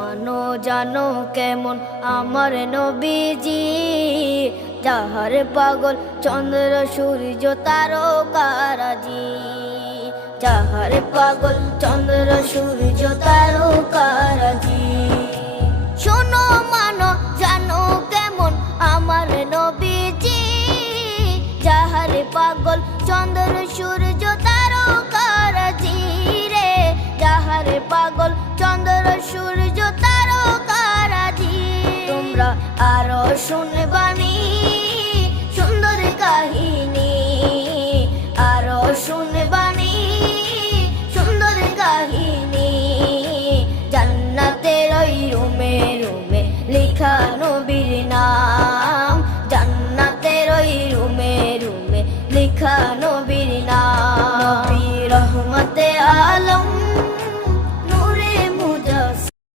মানো জানো কেমন আমার নবীজি, যাহার পাগল চন্দ্র সূর্য তারকারাজি, যাহার পাগল চন্দ্র সূর্য তারকারাজি। শোনো মানো জানো কেমন আমার নবীজি, যাহার পাগল চন্দ্র সূর্য তারকারাজি রে, যাহার পাগল চন্দ্র সূর্য তারকারাজি। তোমরা আরো শুনে